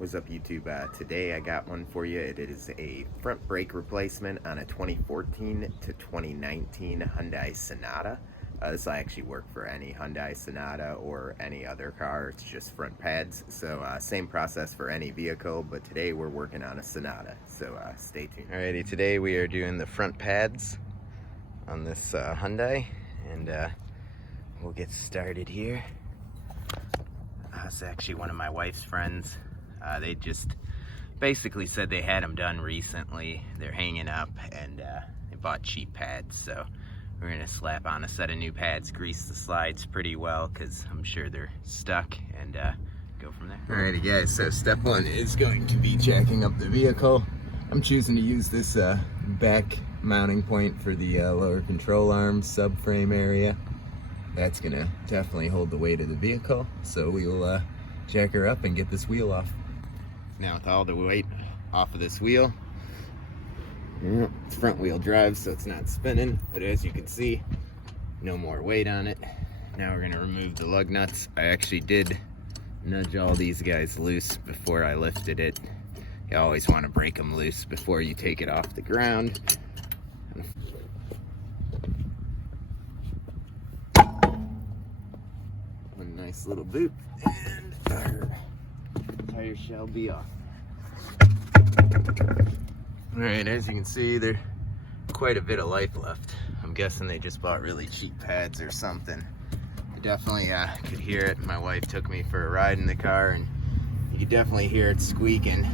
What's up, YouTube? Today I got one for you. It is a front brake replacement on a 2014 to 2019 Hyundai Sonata. This will actually work for any Hyundai Sonata or any other car. It's just front pads. So same process for any vehicle, but today we're working on a Sonata. So stay tuned. Alrighty, today we are doing the front pads on this Hyundai, and we'll get started here. It's actually one of my wife's friends. They just basically said they had them done recently. They're hanging up, and they bought cheap pads. So we're gonna slap on a set of new pads, grease the slides pretty well, because I'm sure they're stuck, and go from there. Alrighty guys, so step one is going to be jacking up the vehicle. I'm choosing to use this back mounting point for the lower control arm subframe area. That's gonna definitely hold the weight of the vehicle, so we will jack her up and get this wheel off. Now with all the weight off of this wheel, it's front wheel drive, so it's not spinning, but as you can see, no more weight on it. Now we're gonna remove the lug nuts. I actually did nudge all these guys loose before I lifted it. You always want to break them loose before you take it off the ground. One nice little boot, and our tire shall be off. Alright, as you can see, there's quite a bit of life left. I'm guessing they just bought really cheap pads or something. I definitely could hear it. My wife took me for a ride in the car, and you could definitely hear it squeaking.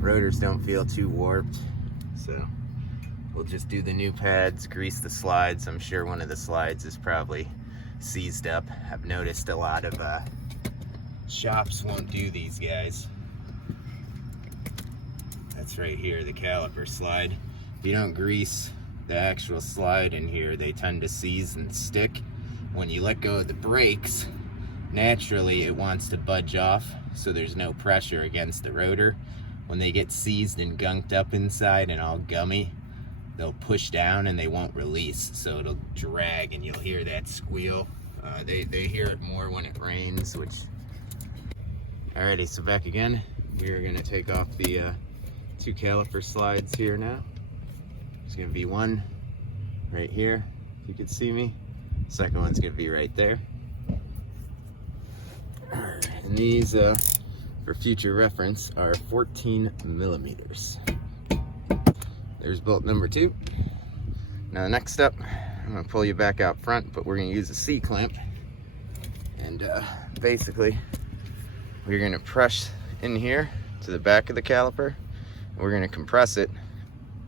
Rotors don't feel too warped, so we'll just do the new pads, grease the slides. I'm sure one of the slides is probably seized up. I've noticed a lot of shops won't do these guys. That's right here, the caliper slide. If you don't grease the actual slide in here, they tend to seize and stick. When you let go of the brakes, naturally it wants to budge off, so there's no pressure against the rotor. When they get seized and gunked up inside and all gummy, they'll push down and they won't release, so it'll drag and you'll hear that squeal. They hear it more when it rains, which... Alrighty, so back again. We're gonna take off the two caliper slides here now. There's gonna be one right here, if you can see me. Second one's gonna be right there. And these, for future reference, are 14 millimeters. There's bolt number 2. Now the next step, I'm gonna pull you back out front, but we're gonna use a C-clamp. And basically, we're gonna press in here to the back of the caliper. We're gonna compress it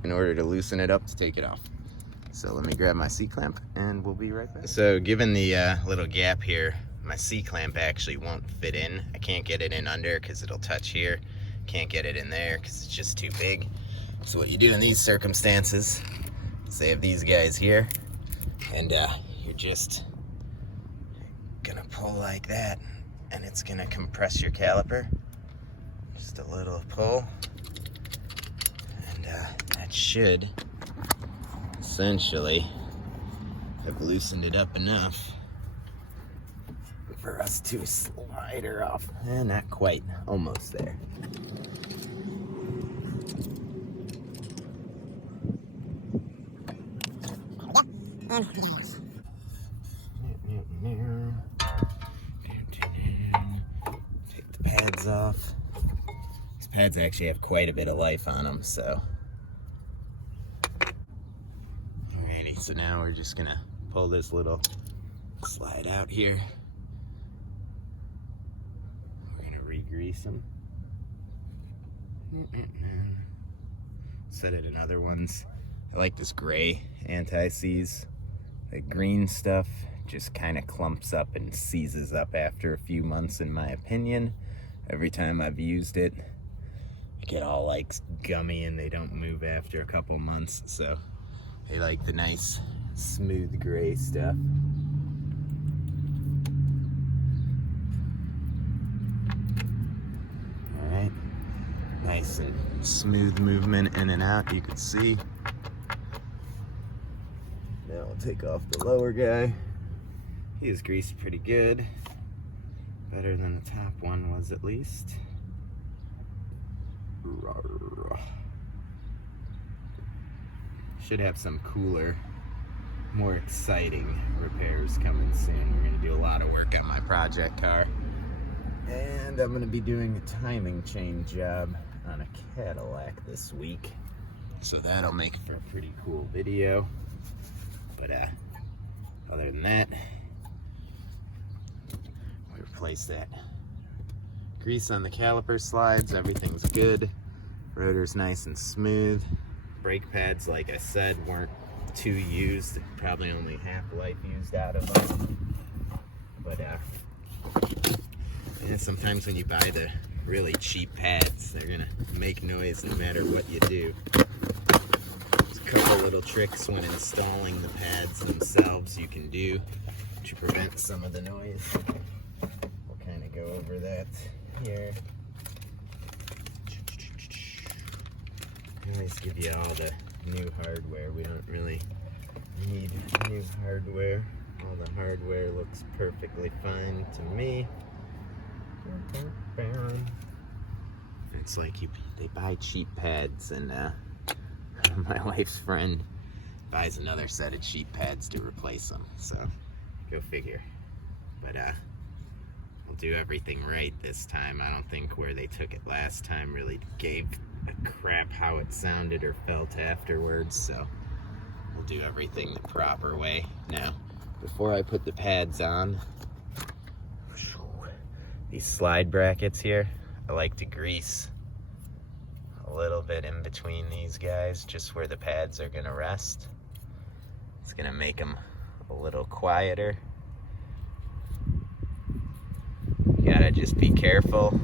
in order to loosen it up to take it off. So let me grab my C-clamp and we'll be right back. So given the little gap here, my C-clamp actually won't fit in. I can't get it in under because it'll touch here. Can't get it in there because it's just too big. So what you do in these circumstances is they have these guys here, and you're just gonna pull like that, and it's gonna compress your caliper. Just a little pull, and that should essentially have loosened it up enough for us to slide her off. And not quite, almost there. Take the pads off. These pads actually have quite a bit of life on them, so. Alrighty, so now we're just gonna pull this little slide out here. We're gonna re-grease them. Set it in other ones. I like this gray anti-seize. The green stuff just kind of clumps up and seizes up after a few months, in my opinion. Every time I've used it, I get all like gummy and they don't move after a couple months. So I like the nice smooth gray stuff. All right, nice and smooth movement in and out, you can see. Now we'll take off the lower guy. He is greased pretty good. Better than the top one was, at least. Should have some cooler, more exciting repairs coming soon. We're gonna do a lot of work on my project car. And I'm gonna be doing a timing chain job on a Cadillac this week. So that'll make for a pretty cool video. But other than that, we replace that grease on the caliper slides. Everything's good. Rotor's nice and smooth. Brake pads, like I said, weren't too used. Probably only half life used out of them. But and sometimes when you buy the really cheap pads, they're gonna make noise no matter what you do. There's a couple little tricks when installing the pads themselves you can do to prevent some of the noise. We'll kind of go over that here. I always give you all the new hardware. We don't really need new hardware. All the hardware looks perfectly fine to me. It's like they buy cheap pads, and my wife's friend buys another set of cheap pads to replace them. So go figure. But I'll do everything right this time. I don't think where they took it last time really gave a crap how it sounded or felt afterwards. So we'll do everything the proper way. Now, before I put the pads on, these slide brackets here, I like to grease a little bit in between these guys, just where the pads are gonna rest. It's gonna make them a little quieter. You gotta just be careful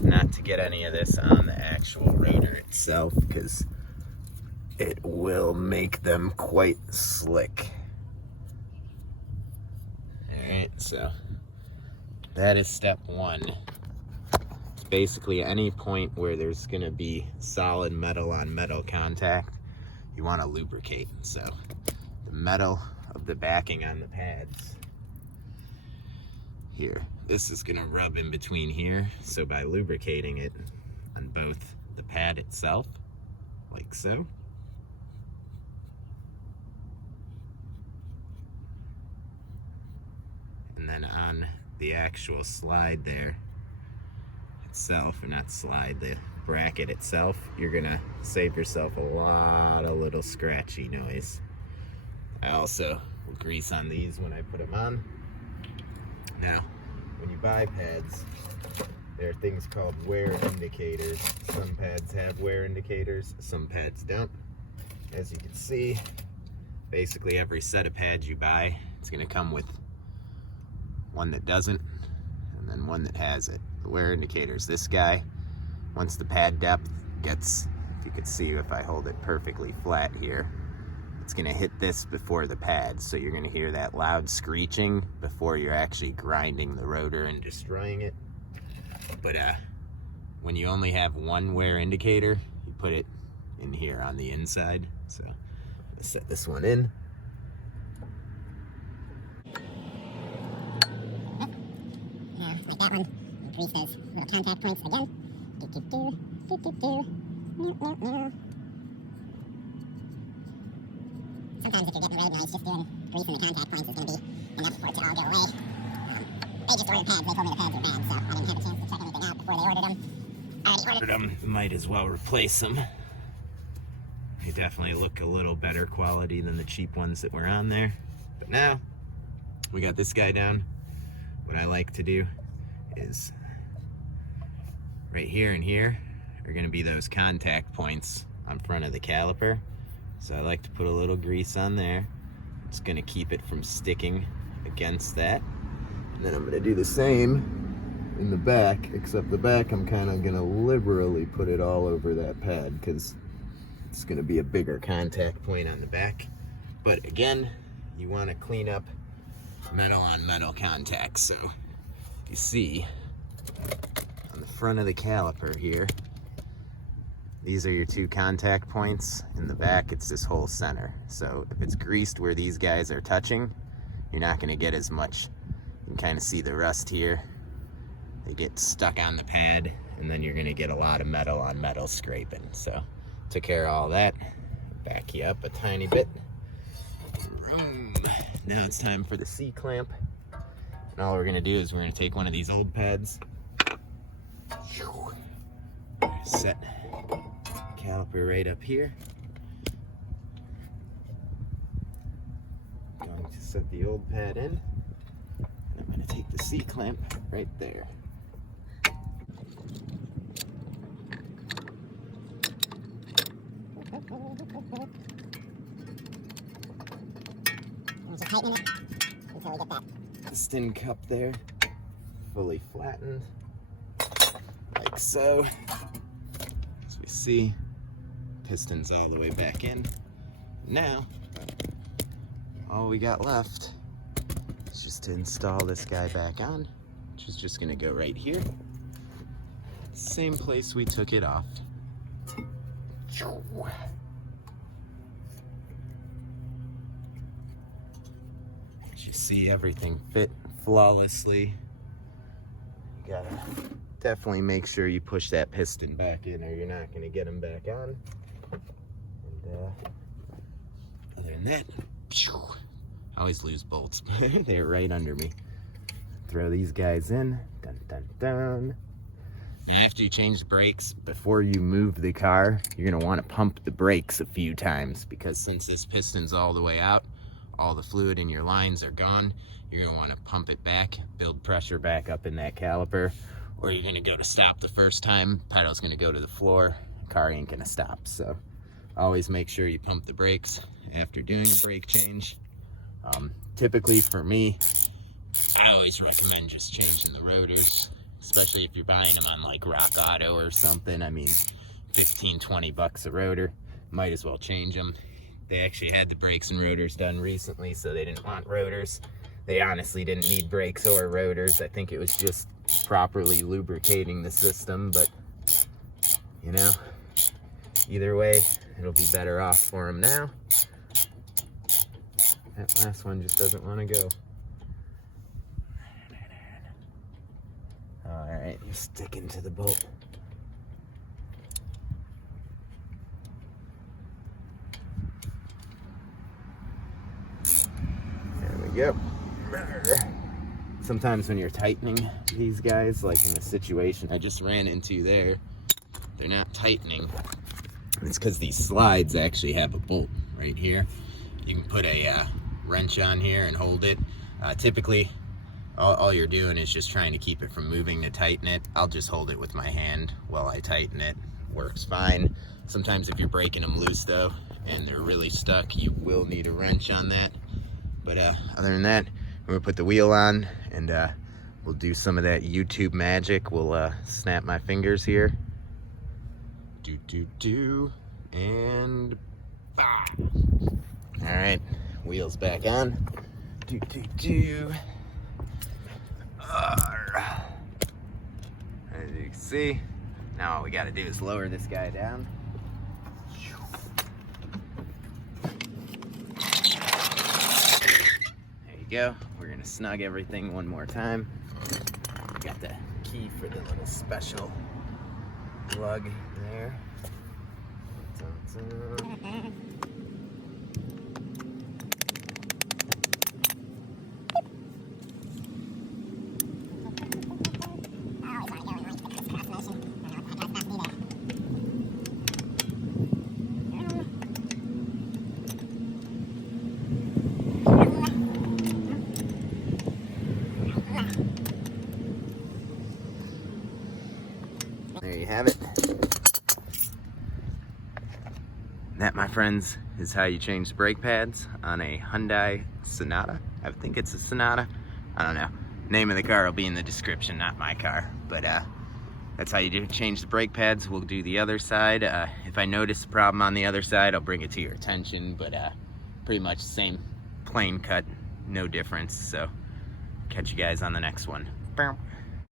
not to get any of this on the actual rotor itself, because it will make them quite slick. Alright, so that is step one. It's basically any point where there's gonna be solid metal on metal contact, you wanna lubricate. So the metal of the backing on the pads here, this is gonna rub in between here. So by lubricating it on both the pad itself, like so, and then on the actual slide there itself, or not slide, the bracket itself, you're gonna save yourself a lot of little scratchy noise. I also will grease on these when I put them on. Now, when you buy pads, there are things called wear indicators. Some pads have wear indicators, some pads don't. As you can see, basically every set of pads you buy, it's gonna come with one that doesn't, and then one that has it. The wear indicators, this guy, once the pad depth gets, if you could see if I hold it perfectly flat here, it's gonna hit this before the pad, so you're gonna hear that loud screeching before you're actually grinding the rotor and destroying it. But when you only have one wear indicator, you put it in here on the inside. So let's set this one in. Like that one, grease those little contact points again. Sometimes if you're getting road noise, just doing grease in the contact points is going to be enough for it to all go away. They just ordered pads. They told me the pads were bad, so I didn't have a chance to check anything out before they ordered them. I already ordered them. Might as well replace them. They definitely look a little better quality than the cheap ones that were on there. But now we got this guy down. What I like to do is right here and here are going to be those contact points on front of the caliper. So I like to put a little grease on there. It's going to keep it from sticking against that. And then I'm going to do the same in the back, except the back I'm kind of going to liberally put it all over that pad because it's going to be a bigger contact point on the back. But again, you want to clean up metal on metal contact. So you see on the front of the caliper here, these are your two contact points. In the back, it's this whole center. So if it's greased where these guys are touching, you're not going to get as much. You can kind of see the rust here. They get stuck on the pad and then you're gonna get a lot of metal on metal scraping. So took care of all that. Back you up a tiny bit. Now it's time for the C-clamp. And all we're gonna do is we're gonna take one of these old pads, set caliper right up here. Going to set the old pad in. And I'm gonna take the C-clamp right there. And just tightening it until we get that Piston cup there fully flattened, like so. As we see, piston's all the way back in. Now, all we got left is just to install this guy back on, which is just gonna go right here. Same place we took it off. As you see, everything fit flawlessly. You gotta definitely make sure you push that piston back in or you're not gonna get them back on. And other than that, I always lose bolts, but they're right under me. Throw these guys in, dun dun dun. And after you change the brakes, before you move the car, you're gonna wanna pump the brakes a few times, because since this piston's all the way out, all the fluid in your lines are gone. You're gonna wanna pump it back, build pressure back up in that caliper, or you're gonna go to stop the first time, pedal's gonna go to the floor, car ain't gonna stop. So always make sure you pump the brakes after doing a brake change. Typically for me, I always recommend just changing the rotors, especially if you're buying them on like Rock Auto or something. I mean, 15, 20 bucks a rotor, might as well change them. They actually had the brakes and rotors done recently, so they didn't want rotors. They honestly didn't need brakes or rotors. I think it was just properly lubricating the system, but you know, either way, it'll be better off for them now. That last one just doesn't want to go. All right, you're sticking to the bolt. There we go. Sometimes when you're tightening these guys, like in the situation I just ran into there, they're not tightening. It's because these slides actually have a bolt right here. You can put a wrench on here and hold it. Typically, all you're doing is just trying to keep it from moving to tighten it. I'll just hold it with my hand while I tighten it. Works fine. Sometimes if you're breaking them loose though, and they're really stuck, you will need a wrench on that. But other than that, I'm gonna put the wheel on and we'll do some of that YouTube magic. We'll snap my fingers here. And all right, wheels back on. As you can see, now all we gotta do is lower this guy down. There you go. We're gonna snug everything one more time. Got the key for the little special plug there. There you have it. That, my friends, is how you change the brake pads on a Hyundai Sonata. I think it's a Sonata. I don't know. Name of the car will be in the description, not my car. But that's how you change the brake pads. We'll do the other side. If I notice a problem on the other side, I'll bring it to your attention. But pretty much same plain cut, no difference. So catch you guys on the next one.